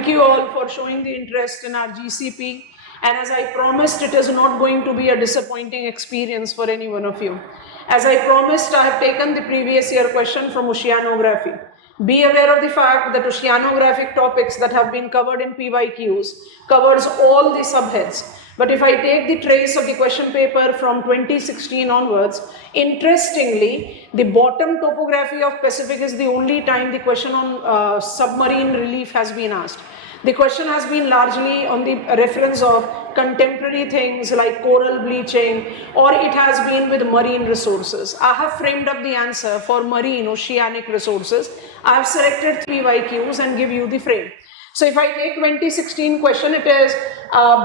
thank you all for showing the interest in our GCP. And as I promised, it is not going to be a disappointing experience for any one of you. As I promised, I have taken the previous year question from oceanography. Be aware of the fact that oceanographic topics that have been covered in PYQs covers all the subheads. But if I take the trace of the question paper from 2016 onwards, interestingly, the bottom topography of Pacific is the only time the question on submarine relief has been asked. The question has been largely on the reference of contemporary things like coral bleaching, or it has been with marine resources. I have framed up the answer for marine oceanic resources. I have selected 3 PYQs and give you the frame. So if I take 2016 question, it is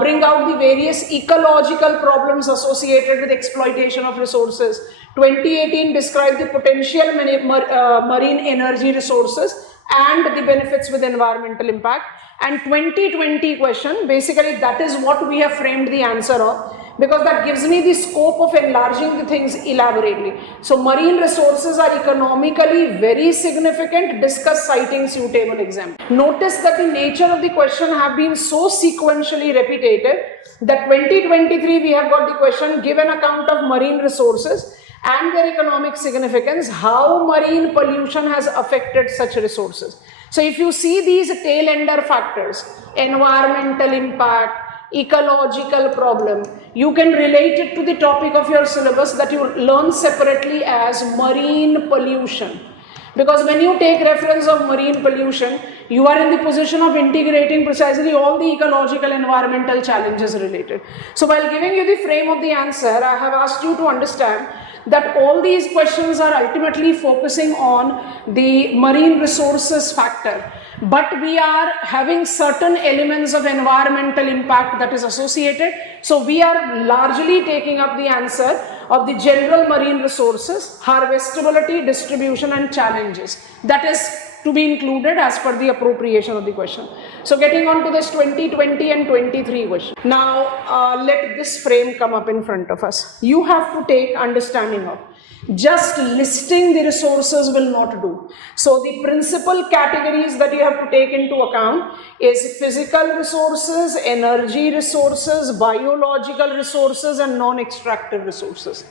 bring out the various ecological problems associated with exploitation of resources. 2018 describe the potential marine energy resources and the benefits with environmental impact. And 2020 question, basically that is what we have framed the answer of, because that gives me the scope of enlarging the things elaborately. So marine resources are economically very significant. Discuss citing suitable example. Notice that the nature of the question have been so sequentially repetitive that 2023 we have got the question, give an account of marine resources and their economic significance, how marine pollution has affected such resources. So if you see these tail ender factors, environmental impact, ecological problem, you can relate it to the topic of your syllabus that you learn separately as marine pollution. Because when you take reference of marine pollution, you are in the position of integrating precisely all the ecological environmental challenges related. So while giving you the frame of the answer, I have asked you to understand that all these questions are ultimately focusing on the marine resources factor. But we are having certain elements of environmental impact that is associated. So we are largely taking up the answer of the general marine resources, harvestability, distribution and challenges. That is to be included as per the appropriation of the question. So getting on to this 2020 and 23 question. Now let this frame come up in front of us. You have to take understanding of. Just listing the resources will not do. So the principal categories that you have to take into account is physical resources, energy resources, biological resources and non-extractive resources.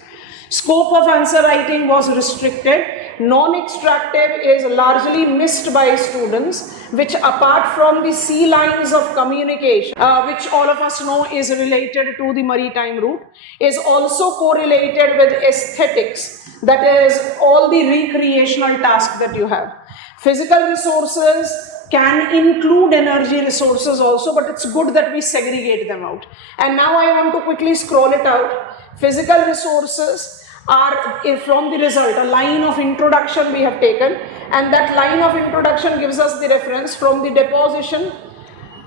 Scope of answer writing was restricted. Non-extractive is largely missed by students, which apart from the sea lines of communication, which all of us know is related to the maritime route, is also correlated with aesthetics. That is all the recreational tasks that you have. Physical resources can include energy resources also, but it's good that we segregate them out. And now I want to quickly scroll it out. Physical resources are from the result, a line of introduction we have taken, and that line of introduction gives us the reference from the deposition,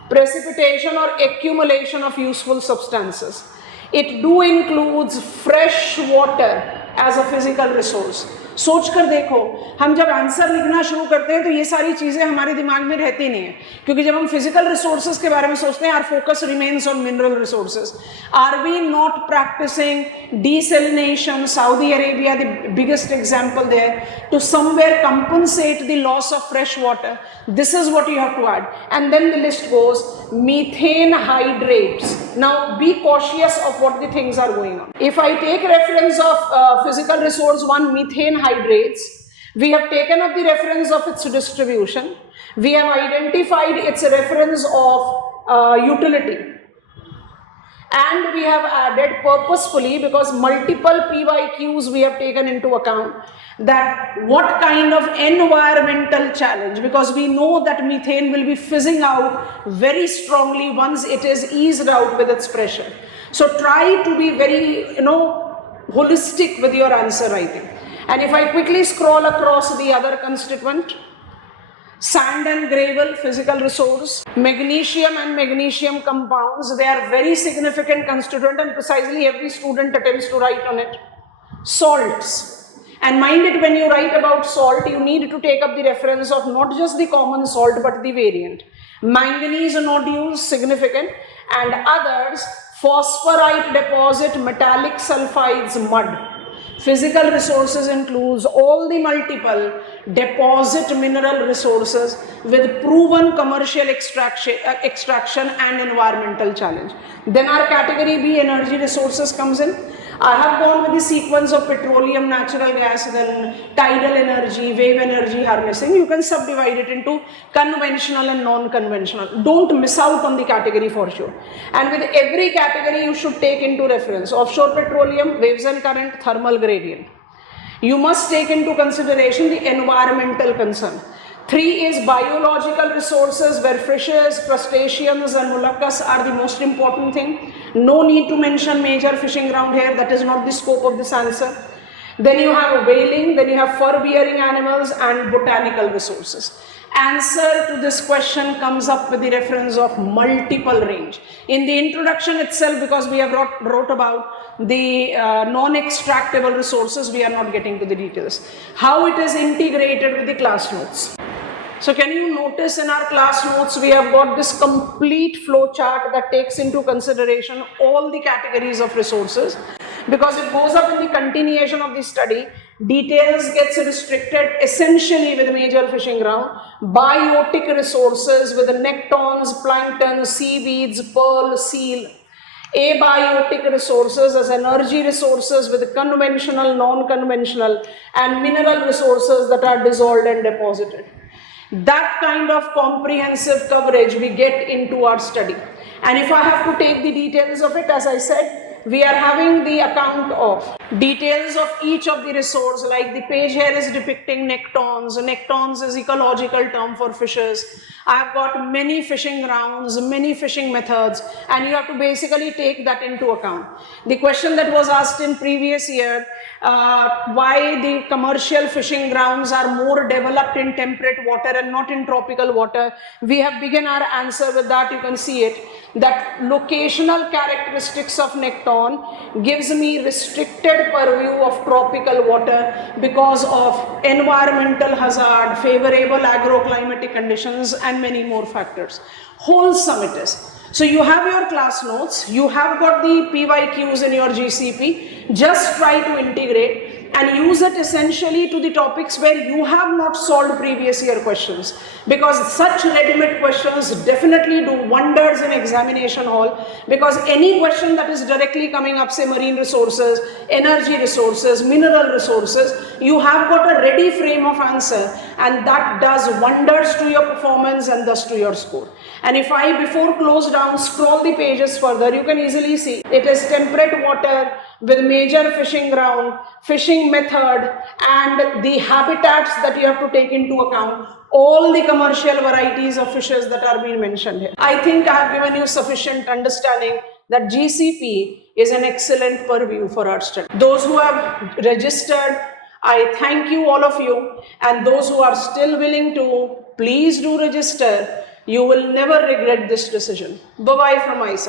precipitation or accumulation of useful substances. It do includes fresh water as a physical resource. सोच कर देखो, हम जब answer लिखना शुरू करते हैं तो ये सारी चीजें हमारे दिमाग में रहती नहीं है, क्योंकि जब हम फिजिकल रिसोर्सेज के बारे में सोचते हैं, our focus remains on mineral resources. Are we not practising desalination? Saudi Arabia, the biggest example there, to somewhere compensate the loss of fresh water. This is what you have to add. And then the list goes, methane hydrates. Now be cautious of what the things are going on. If I take reference of physical resource 1, methane hydrates, we have taken up the reference of its distribution. We have identified its reference of utility. And we have added purposefully, because multiple PYQs we have taken into account, that what kind of environmental challenge, because we know that methane will be fizzing out very strongly once it is eased out with its pressure. So try to be very, holistic with your answer writing. And if I quickly scroll across the other constituent, sand and gravel, physical resource, magnesium and magnesium compounds, they are very significant constituent and precisely every student attempts to write on it. Salts. And mind it, when you write about salt, you need to take up the reference of not just the common salt but the variant. Manganese nodules, significant, and others, phosphorite deposit, metallic sulfides, mud. Physical resources includes all the multiple deposit mineral resources with proven commercial extraction and environmental challenge. Then our category B, energy resources, comes in. I have gone with the sequence of petroleum, natural gas, then tidal energy, wave energy harnessing. You can subdivide it into conventional and non-conventional. Don't miss out on the category for sure. And with every category you should take into reference offshore petroleum, waves and current, thermal gradient. You must take into consideration the environmental concern. 3 is biological resources, where fishes, crustaceans and mollusks are the most important thing. No need to mention major fishing ground here, that is not the scope of this answer. Then you have whaling, then you have fur-bearing animals and botanical resources. Answer to this question comes up with the reference of multiple range. In the introduction itself, because we have wrote about the non-extractable resources, we are not getting to the details. How it is integrated with the class notes. So can you notice in our class notes, we have got this complete flow chart that takes into consideration all the categories of resources, because it goes up in the continuation of the study. Details gets restricted essentially with major fishing ground, biotic resources with the nectons, plankton, seaweeds, pearl, seal. Abiotic resources as energy resources with conventional, non-conventional, and mineral resources that are dissolved and deposited. That kind of comprehensive coverage we get into our study. And if I have to take the details of it, as I said, we are having the account of details of each of the resource, like the page here is depicting nectons. Nectons is ecological term for fishes. I have got many fishing grounds, many fishing methods, and you have to basically take that into account. The question that was asked in previous year, why the commercial fishing grounds are more developed in temperate water and not in tropical water, we have begun our answer with that. You can see it, that locational characteristics of necton gives me restricted purview of tropical water because of environmental hazard, favorable agroclimatic conditions and many more factors. Wholesome it is. So you have your class notes, you have got the PYQs in your GCP, just try to integrate and use it essentially to the topics where you have not solved previous year questions, because such ready-made questions definitely do wonders in examination hall, because any question that is directly coming up, say marine resources, energy resources, mineral resources, you have got a ready frame of answer, and that does wonders to your performance and thus to your score. And if I, before close down, scroll the pages further, you can easily see it is temperate water with major fishing ground, fishing method, and the habitats that you have to take into account, all the commercial varieties of fishes that are being mentioned here. I think I have given you sufficient understanding that GCP is an excellent purview for our study. Those who have registered, I thank you, all of you, and those who are still willing to, please do register. You will never regret this decision. Bye-bye from my side.